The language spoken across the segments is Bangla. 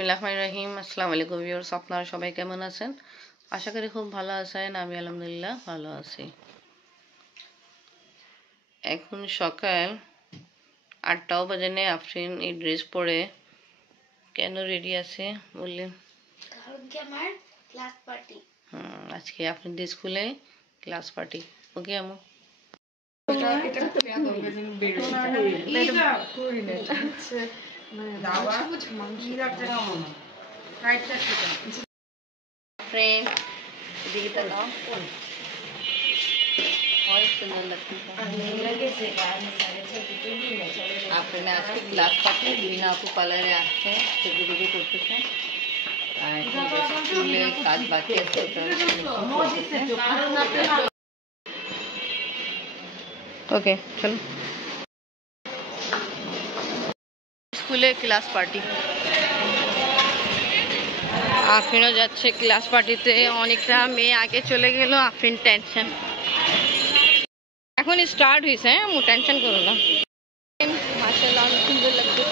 বিসমিল্লাহিররহমানিররহিম। আসসালামু আলাইকুম ভিউয়ার্স, আপনারা সবাই কেমন আছেন? আশা করি খুব ভালো আছেন। আমি আলহামদুলিল্লাহ ভালো আছি। এখন সকাল 8টাও বাজে নেই। আফরিন এই ড্রেস পরে কেন রেডি আছে বললেন? কারণ কি আমার ক্লাস পার্টি। আজকে আপনাদের স্কুলে ক্লাস পার্টি। ওকে আমু। फ्रेंड एदिকে তাকাও, बहुत सुंदर लगती है। आपने आज की क्लास पार्टी बिना आपको कलर আসছে সেগুলো করতেছে। আর স্কুলে কাজ বাকি আছে ওকে চলো স্কুলে ক্লাস পার্টি। আফরিনও যাচ্ছে ক্লাস পার্টিতে। অনেকটা মেয়ে আগে চলে গেল, আফরিন টেনশন। এখন স্টার্ট হয়েছে, হ্যাঁ টেনশন করো না। মাশাআল্লাহ অনেক সুন্দর লাগছে।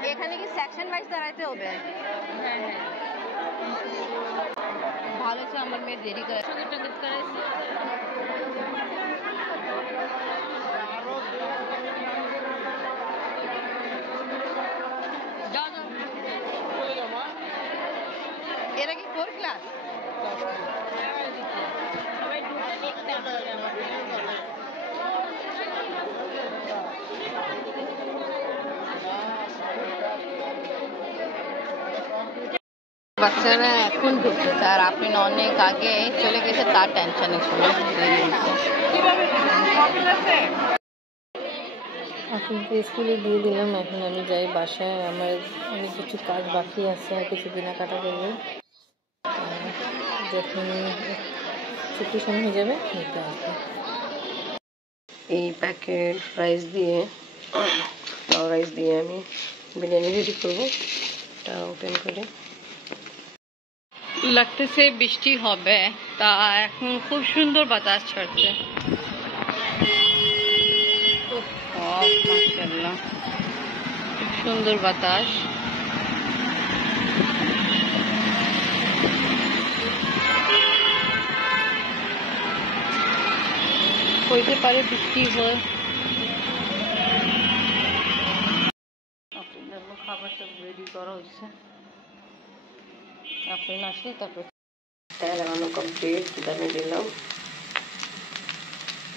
তো এখানে কি সেকশন ওয়াইজ দাঁড়াইতে হবে? হ্যাঁ হ্যাঁ ভালো আছে। আমার মেয়ে দেরি করে এরা কি 4 ক্লাস? বাচ্চারা এখন ঢুকতেছে আর আপনি অনেক আগে চলে গেছে, তার টেনশনে ছিল। আপনাকে স্কুলে দিয়ে দিলাম, এখন আমি যাই বাসায়। আমার অনেক কিছু কাজ বাকি আছে, কিছু কেনাকাটা করবো। যখন ছুটির সময় হয়ে যাবে নিতে আসবো। এই প্যাকেট রাইস দিয়ে আমি বিরিয়ানি রেডি করবো। এটা ওপেন করে লাগতেছে বৃষ্টি হবে, তা এখন খুব সুন্দর বাতাস ছাড়ছে। মাশাআল্লাহ খুব সুন্দর বাতাস। হইতে পারে বৃষ্টি হয়। আপনার জন্য খাবার সব রেডি করা হচ্ছে। আপনি আসলে তারপর তেল লাগানো কমপ্লিট। দামে দিলাম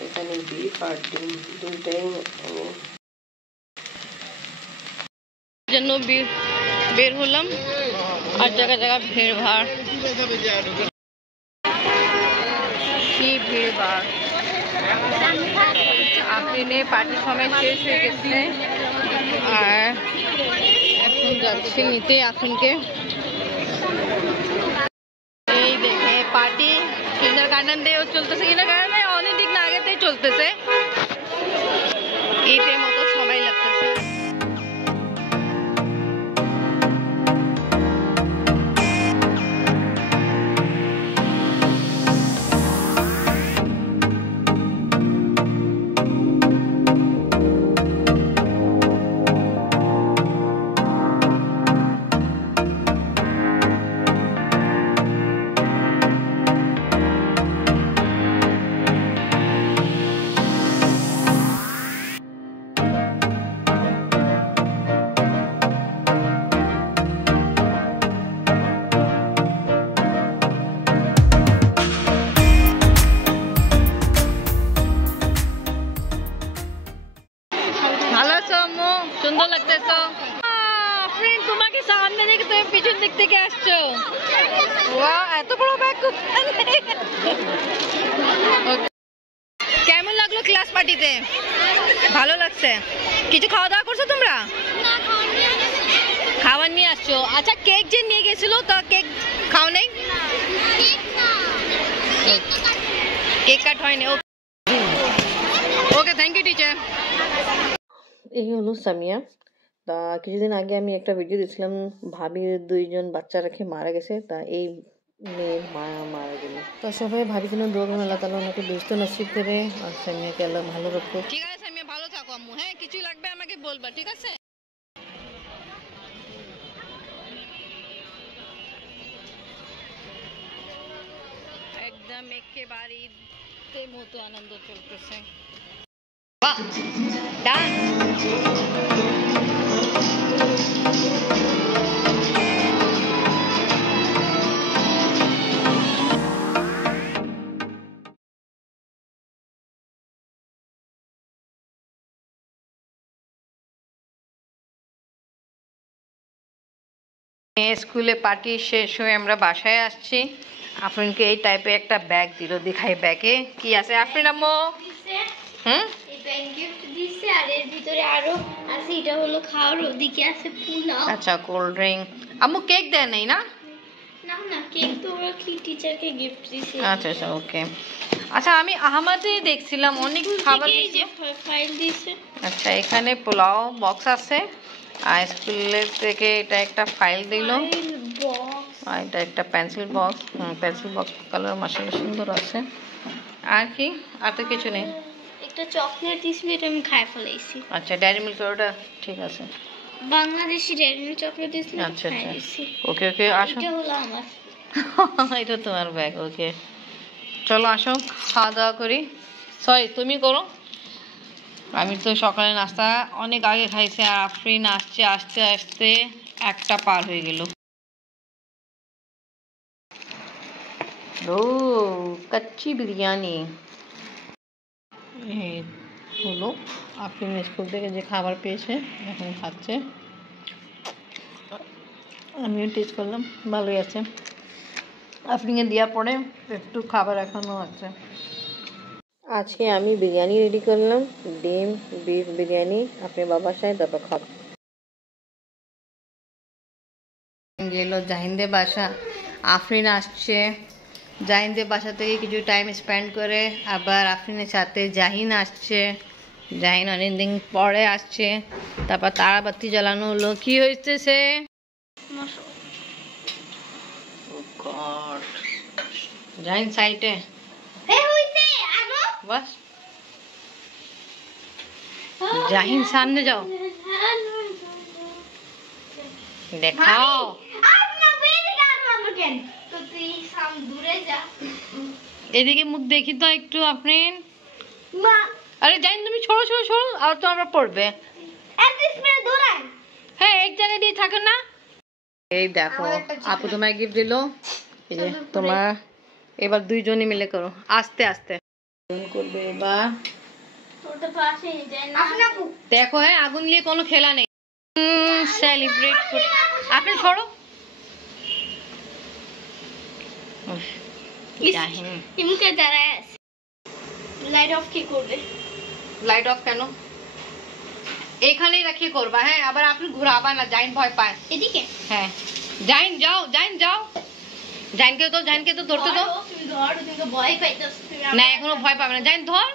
এখানে বিফ আর ডিম দুইটাই আমি জন্য বের হলাম। আর জায়গা জায়গা ভিড় ভাড়, কি ভিড় ভাড়। আফরিনে পার্টির সময় শেষ হয়ে গেছে আর এখন যাচ্ছি নিতে আফরিনকে। এই দেখে পার্টি কিন্ডার গার্ডেন দিয়েও চলতেছে। কিন্ডার গার্ডেনে অনেক দিক না আগেতেই চলতেছে। ঈদের মতো সময় লাগতেছে। সুন্দর লাগতেছ। ফ্রেন্ড তোমাকে সামনে দেখে তুমি পিছন দিক থেকে আসছো। ওয়াও এত বড় ব্যাগ। কেমন লাগলো ক্লাস পার্টিতে? ভালো লাগছে। কিছু খাওয়া দাওয়া করছো তোমরা? খাবার নিয়ে আসছো? আচ্ছা কেক যে নিয়ে গেছিল তা কেক খাও নাই? কেক কাট হয়নি। Okay thank you teacher. এই হলো সামিয়া। তা কিছুদিন আগে আমি একটা ভিডিও দিয়েছিলাম, ভাবির 2জন বাচ্চা রেখে মারা গেছে। তা এই মেয়ের মায়া মারা গেল। তো সবাই ভারি কোনো দোয়া করুন আল্লাহ তাআলা ওনাকে বেহেশত নসিব করে আর সামিয়াকে আল্লাহ ভালো রাখো। ঠিক আছে সামিয়া, ভালো থাকো আম্মু। হ্যাঁ, কিছু লাগবে আমাকে বলবা, ঠিক আছে? একদম একেবারে ঈদের মতো আনন্দ চলতেছে। বাহ, ডান। স্কুলে পার্টি শেষ হয়ে আমরা বাসায় আসছি। আফরিনকে এই টাইপের একটা ব্যাগ দিল, দেখাই ব্যাগে কি আছে। আফরিন আম্মু, হুম, এই ব্যাগ গিফট দিছে আর এর ভিতরে আরো আছে, এটা হলো খাওয়ার, ওদিকে আছে পোলাও। আচ্ছা, কোল্ড ড্রিঙ্ক। আম্মু কেক দেয় নাই না? না না, কেক তো ওরা কি টিচারকে গিফট দিছে। আচ্ছা আচ্ছা, ওকে। আচ্ছা, আমি আহমদে দেখছিলাম অনেক খাবার এই যে ফাইল দিছে। আচ্ছা, এখানে পোলাও বক্স আছে আর স্কুলের থেকে এটা একটা ফাইল দিল বক্স আর এটা একটা pencil box. Pencil box colour মাশাআল্লাহ সুন্দর আছে। আর কি? আর তো কিছু নেই। একটা চকলেট দিছিল, এটা আমি খাই ফেলাইছি। আচ্ছা, ডেয়ারি মিল্ক ওটা ঠিক আছে। বাংলাদেশি ডেয়ারি মিল্ক চকলেট দিছিল, আচ্ছা খাই আচ্ছা, দিছি। ওকে ওকে, আসো। এটা হলো আমার। এটা তোমার ব্যাগ, ওকে। চলো আসো, খাওয়া দাওয়া করি। সরি, তুমি করো। আমি তো সকালে নাস্তা অনেক আগে খাইছি আর আফরিন আসছে আসতে আসতে একটা পার হয়ে গেল। ও, কাচ্চি বিরিয়ানি। এই হলো আফরিন স্কুল থেকে যে খাবার পেয়েছে, এখন খাচ্ছে। আমিও টেস্ট করলাম, ভালোই আছে। আফরিনকে দেওয়ার পরে একটু খাবার এখনও আছে। আজকে আমি বিরিয়ানি রেডি করলাম, ডিম বিফ বিরিয়ানি। আপনি বাবার সাথে তারপর খাবেন। গেল জাহিনদের বাসা, আফরিন আসছে। জাহিনদের বাসা থেকে কিছু টাইম স্পেন্ড করে আবার আফরিনের সাথে জাহিন আসছে। জাহিন অনেকদিন পরে আসছে। তারপর তারাবাতি জ্বালানো হলো। কি হয়েছে সে? জাহিন সাইটে বাস, জাহিন সামনে যাও, দেখাও। এদিকে মুখ দেখি তো একটু আফরিন। আরে জাহিন তুমি ছোড়ো ছোড়ো ছোড়ো, আর তো আমরা পড়বে। হ্যাঁ, এক জায়গায় দিয়ে থাকো না। এই দেখো, আপু তোমায় গিফট দিল। এই যে তোমার, এবার দুইজনই মিলে করো আস্তে আস্তে করবে এবার। দেখো, হ্যাঁ, আগুন নিয়ে কোনো খেলা নেই। সেলিব্রেট করতে আপনি ছড়ো। লাইট অফ কি করবে? লাইট অফ কেন? এইখানেই রাখি করবা। হ্যাঁ, আবার আপনি ঘুরাবা না, জাইন ভয় পায়। এদিকে? হ্যাঁ, জাইন যাও, জাইন যাও। জাইনকে তো, জাইনকে তো ধরতে দাও। তুমি ধর, তুমি তো ভয় পাইতেছ। না, এখনো ভয় পাবে না। জাইন ধর।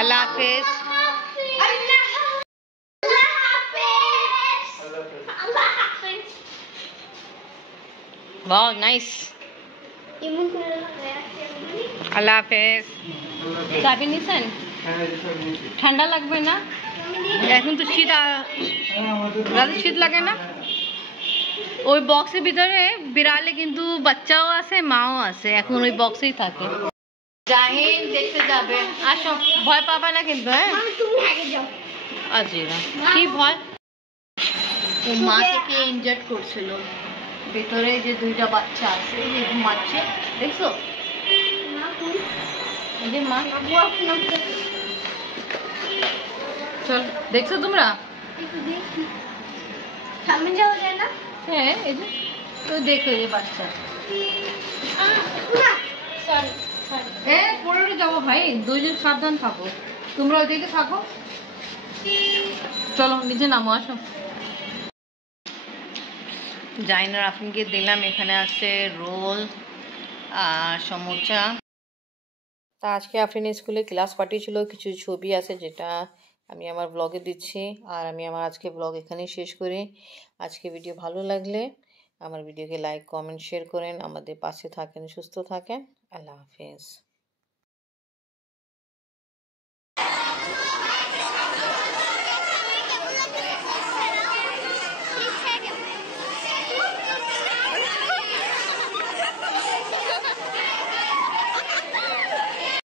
আল্লাহ হাফেজ। বাহ, নাইস। আল্লাহ হাফেজ। চাবি নিছেন? ঠান্ডা লাগবে না? এখন তো শীত, রাতে শীত লাগে না? ওই বক্সের ভিতরে বিড়ালে কিন্তু বাচ্চাও আছে, মাও আছে, এখন ওই বক্সেই থাকে। জাহিন দেখতে যাবে, আসো, ভয় পাবা না কিন্তু। হ্যাঁ, তুমি আগে যাও। আজিরা কি ভয়? ও মা থেকে ইনজেক্ট করছিল। ভেতরে যে দুইটা বাচ্চা আছে, এই যে ঘুমাচ্ছে, দেখছো? এই যে মা। চল, দেখছো তোমরা? সামনে যাওয়া যায় না? হ্যাঁ, এই যে তো দেখো, এই যে বাচ্চা। হ্যাঁ, পরে যাবো ভাই, দুইজন সাবধান থাকো। তোমরা ওইদিকে থাকো। চলো নিচে নামো, আসো। জাইনার আফরিনকে দিলাম। এখানে আছে রোল আর সমোসা। তা আজকে আফরিনের স্কুলে ক্লাস পার্টি ছিল, কিছু ছবি আছে যেটা আমি আমার ব্লগে দিচ্ছি। আর আমি আমার আজকে ব্লগ এখানেই শেষ করি। আজকে ভিডিও ভালো লাগলে আমার ভিডিওকে লাইক কমেন্ট শেয়ার করেন, আমাদের পাশে থাকেন, সুস্থ থাকেন। আল্লাহ হাফেজ।